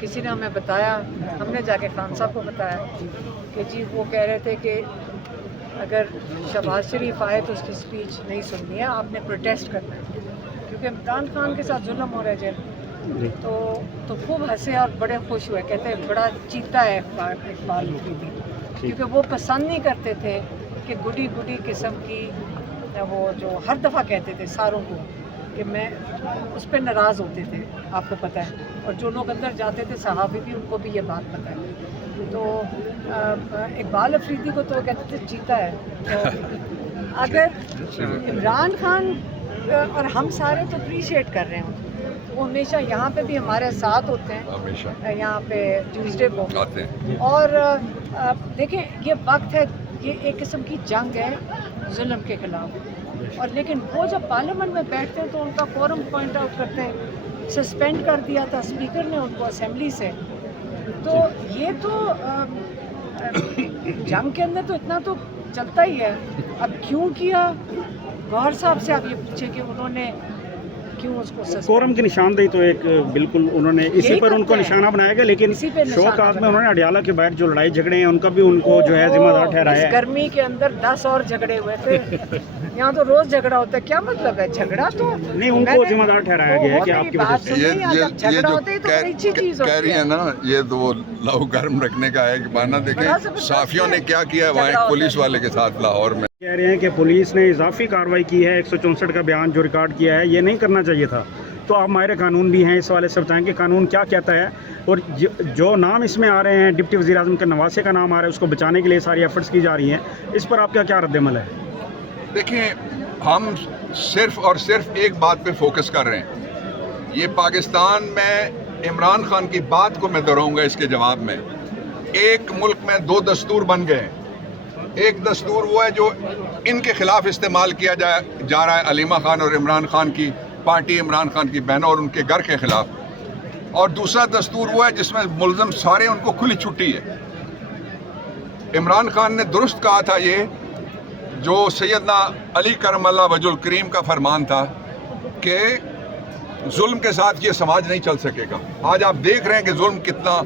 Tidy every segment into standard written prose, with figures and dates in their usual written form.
किसी ने हमें बताया, हमने जाके खान साहब को बताया कि जी वो कह रहे थे कि अगर शहबाज शरीफ आए तो उसकी स्पीच नहीं सुननी है, आपने प्रोटेस्ट करना है, क्योंकि इमरान खान के साथ जुल्म हो रहा है जेल। तो खूब हंसे और बड़े खुश हुए, कहते हैं बड़ा चीता है इकबाल अफरीदी, क्योंकि वो पसंद नहीं करते थे कि गुडी गुडी किस्म की वो जो हर दफ़ा कहते थे सारों को कि मैं उस पर नाराज़ होते थे, आपको पता है। और जो लोग अंदर जाते थे सहाफ़ी भी, उनको भी ये बात पता है। तो इकबाल अफरीदी को तो कहते थे चीता है। तो अगर इमरान खान और हम सारे तो अप्रीशिएट कर रहे हैं, वो हमेशा यहाँ पे भी हमारे साथ होते हैं, हमेशा यहाँ पे ट्यूसडे को आते हैं। और देखें ये वक्त है, ये एक किस्म की जंग है जुल्म के ख़िलाफ़। और लेकिन वो जब पार्लियामेंट में बैठते हैं तो उनका फोरम पॉइंट आउट करते हैं, सस्पेंड कर दिया था स्पीकर ने उनको असेंबली से। तो ये तो जंग के अंदर तो इतना तो चलता ही है। अब क्यों किया, गौहर साहब से आप ये पूछे कि उन्होंने क्यों उसको कोरम की निशानदेही तो एक बिल्कुल उन्होंने इसी पर उनको निशाना बनाया गया, लेकिन शोकाज में उन्होंने अडियाला के बाहर जो लड़ाई झगड़े हैं उनका भी उनको जो है जिम्मेदार ठहराया। गर्मी के अंदर 10 और झगड़े हुए थे, यहाँ तो रोज झगड़ा होता है, क्या मतलब है झगड़ा? तो नहीं, उनको जिम्मेदार ठहराया गया है कि आपकी वजह से ये जो कह रही है ना, ये तो लहू गर्म रखने का है कि माना देखें साफियों ने क्या किया वहाँ एक पुलिस वाले के साथ लाहौर में। कह रहे हैं कि पुलिस ने इजाफी कार्रवाई की है, 164 का बयान जो रिकॉर्ड किया है ये नहीं करना चाहिए था। तो आप माहिर कानून भी हैं, इस वाले से बताएं कि कानून क्या कहता है। और जो नाम इसमें आ रहे हैं, डिप्टी वज़ीर आज़म के नवासे का नाम आ रहा है, उसको बचाने के लिए सारी एफर्ट्स की जा रही हैं, इस पर आपका क्या रद्द-ए-अमल है? देखिए हम सिर्फ और सिर्फ एक बात पे फोकस कर रहे हैं, ये पाकिस्तान में इमरान खान की बात को मैं दोहराऊंगा इसके जवाब में। एक मुल्क में 2 दस्तूर बन गए हैं। एक दस्तूर वो है जो इनके खिलाफ इस्तेमाल किया जा रहा है, अलीमा खान और इमरान खान की पार्टी, इमरान खान की बहनों और उनके घर के खिलाफ। और दूसरा दस्तूर वो है जिसमें मुल्ज़म सारे उनको खुली छुट्टी है। इमरान खान ने दुरुस्त कहा था, ये जो सैयदना अली करमल्ला वजुल करीम का फरमान था कि जुल्म के साथ ये समाज नहीं चल सकेगा। आज आप देख रहे हैं कि जुल्म कितना,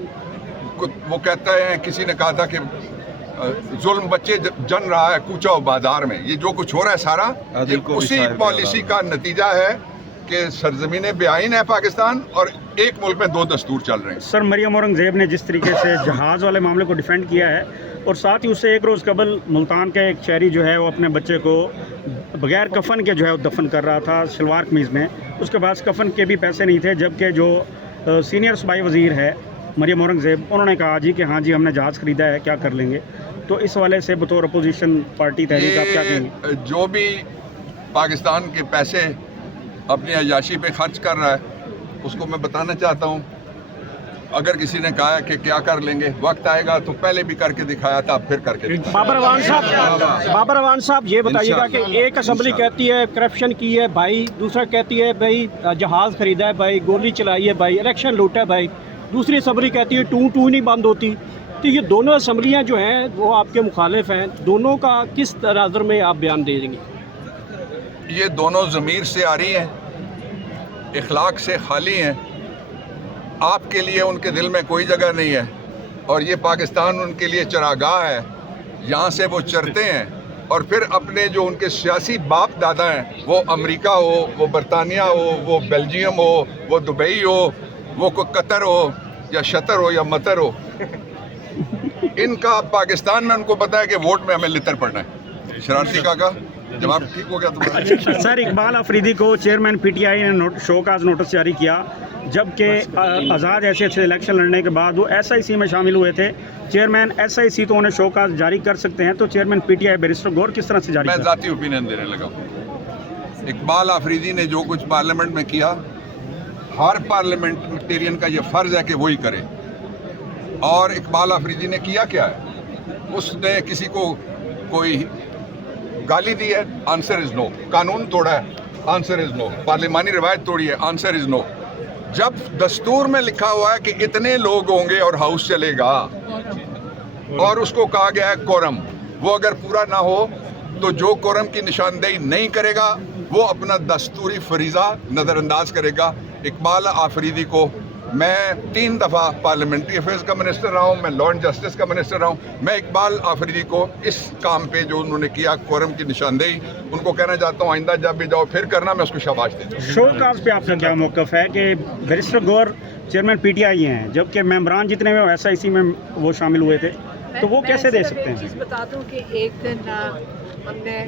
वो कहता है, किसी ने कहा था कि जुल्म बच्चे जन रहा है कूचा बाजार में। ये जो कुछ हो रहा है सारा ये उसी पॉलिसी का नतीजा है कि सरजमीन बेआइन है पाकिस्तान और एक मुल्क में 2 दस्तूर चल रहे हैं। सर, मरियम औरंगज़ेब ने जिस तरीके से जहाज़ वाले मामले को डिफेंड किया है और साथ ही उससे एक रोज़ कबल मुल्तान का एक शहरी जो है वो अपने बच्चे को बगैर कफन के जो है वो दफन कर रहा था शलवार कमीज़ में, उसके पास कफन के भी पैसे नहीं थे, जबकि जो सीनियर सूबाई वज़ीर है मरियम औरंगज़ेब, उन्होंने कहा जी कि हाँ जी हमने जहाज़ ख़रीदा है, क्या कर लेंगे। तो इस वाले से बतौर अपोजिशन पार्टी तहरीक आप क्या कहेंगे? जो भी पाकिस्तान के पैसे अपनी अयाशी पे खर्च कर रहा है उसको मैं बताना चाहता हूँ, अगर किसी ने कहा है कि क्या कर लेंगे, वक्त आएगा तो पहले भी करके दिखाया था, फिर करके दिखाया। बाबर अवान साहब ये बताइएगा कि एक असेंबली कहती है करप्शन की है भाई, दूसरा कहती है भाई जहाज़ खरीदा है भाई, गोली चलाई है भाई, इलेक्शन लूटा है भाई, दूसरी असेंबली कहती है टू नहीं बंद होती। तो ये दोनों असेंबलियाँ जो हैं वो आपके मुखालिफ हैं, दोनों का किस तराजर में आप बयान दे देंगे? ये दोनों ज़मीर से आ रही हैं, इखलाक से खाली हैं, आपके लिए उनके दिल में कोई जगह नहीं है। और ये पाकिस्तान उनके लिए चरागाह है, यहाँ से वो चरते हैं और फिर अपने जो उनके सियासी बाप दादा हैं, वो अमेरिका हो, वो बरतानिया हो, वो बेल्जियम हो, वो दुबई हो, वो कोई कतर हो या शतर हो या मतर हो, इनका पाकिस्तान में उनको पता है कि वोट में हमें लितर पड़ना है। शरारती काका जवाब ठीक हो गया तुम्हारा? सर, इकबाल अफरीदी को चेयरमैन पीटीआई ने शोकाज नोटिस जारी किया, जबकि आज़ाद हैसियत से इलेक्शन लड़ने के बाद वो एसआईसी में शामिल हुए थे। चेयरमैन एसआईसी तो उन्हें शोकाज जारी कर सकते हैं, तो चेयरमैन पीटीआई बैरिस्टर गौर किस तरह से जारी? मैं ज़ाती ओपिनियन देने लगा। इकबाल अफरीदी ने जो कुछ पार्लियामेंट में किया, हर पार्लियामेंटेरियन का ये फ़र्ज़ है कि वही करे। और इकबाल अफरीदी ने किया क्या है? उसने किसी को कोई गाली दी है, आंसर इज़ नो। कानून तोड़ा है, आंसर इज़ नो। पार्लिमानी रिवायत तोड़ी है, आंसर इज़ नो। जब दस्तूर में लिखा हुआ है कि इतने लोग होंगे और हाउस चलेगा और उसको कहा गया है कोरम, वो अगर पूरा ना हो तो जो कोरम की निशानदेही नहीं करेगा वो अपना दस्तूरी फरीज़ा नज़रअंदाज करेगा। इकबाल आफरीदी को میں 3 دفعہ پارلیمنٹری افیئرز کا منسٹر رہا ہوں, میں لا اینڈ جسٹس کا منسٹر رہا ہوں. میں اقبال آفریدی کو اس کام پہ جو انہوں نے کیا فورم کی نشاندہی, ان کو کہنا چاہتا ہوں آئندہ جب بھی جاؤ پھر کرنا, میں اس کو شاباش دیتا ہوں. شو کاز پہ آپ کا کیا موقف ہے کہ بیرسٹر گور چیئرمین پی ٹی آئی ہیں جبکہ ممبران جتنے میں ایس آئی سی میں وہ شامل ہوئے تھے, تو وہ کیسے دے سکتے میں ہیں؟ ایک چیز بتا دوں کہ ایک دن ہم نے